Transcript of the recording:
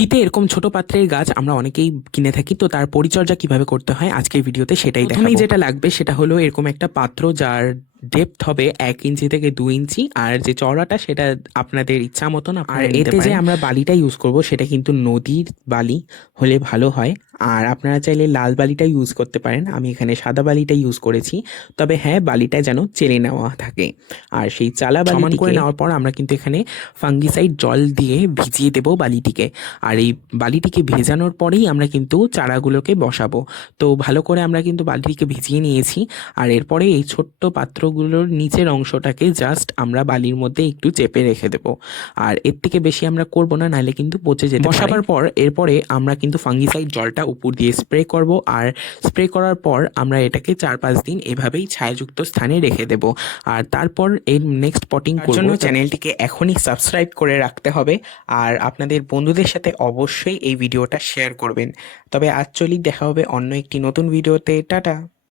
শীতে এরকম ছোট পাত্রের গাছ আমরা অনেকেই কিনে থাকি, তো তার পরিচর্যা কিভাবে করতে হয় আজকের ভিডিওতে সেটাই দেখাবো। প্রথমেই যেটা লাগবে সেটা হলো এরকম একটা পাত্র যার ডেপথ হবে 1 ইঞ্চি থেকে 2 ইঞ্চি, আর যে চওড়াটা সেটা আপনাদের ইচ্ছা মতন আপনারা নিতে পারেন। এতে যে আমরা বালিটা ইউজ করব সেটা কিন্তু নদীর বালি হলে ভালো হয়, আর আপনারা চাইলে লাল বালিটা ইউজ করতে পারেন। আমি এখানে সাদা বালিটা ইউজ করেছি, তবে হ্যাঁ বালিটা যেন চেলে নেওয়া থাকে। আর সেই চালা বালি করে নেওয়ার পর আমরা কিন্তু এখানে ফাঙ্গিসাইড জল দিয়ে ভিজিয়ে দেবো বালিটিকে। আর এই বালিটিকে ভেজানোর পরেই আমরা কিন্তু চারাগুলোকে বসাবো। তো ভালো করে আমরা কিন্তু বালিটিকে ভিজিয়ে নিয়েছি, আর এরপরে এই ছোট্ট পাত্রগুলোর নিচের অংশটাকে জাস্ট আমরা বালির মধ্যে একটু চেপে রেখে দেবো। আর এর থেকে বেশি আমরা করব না, নাহলে কিন্তু পচে যেতে পারে। বসাবার পর এরপরে আমরা কিন্তু ফাঙ্গিসাইড জলটা উপর দিয়ে স্প্রে করব, আর স্প্রে করার পর আমরা এটাকে 4-5 দিন এভাবেই ছায়াযুক্ত স্থানে রেখে দেব। আর তারপর এর নেক্সট পটিং করার জন্য চ্যানেলটিকে এখনই সাবস্ক্রাইব করে রাখতে হবে, আর আপনাদের বন্ধুদের সাথে অবশ্যই এই ভিডিওটা শেয়ার করবেন। তবে আজ চলি, দেখা হবে অন্য একটি নতুন ভিডিওতে। টাটা।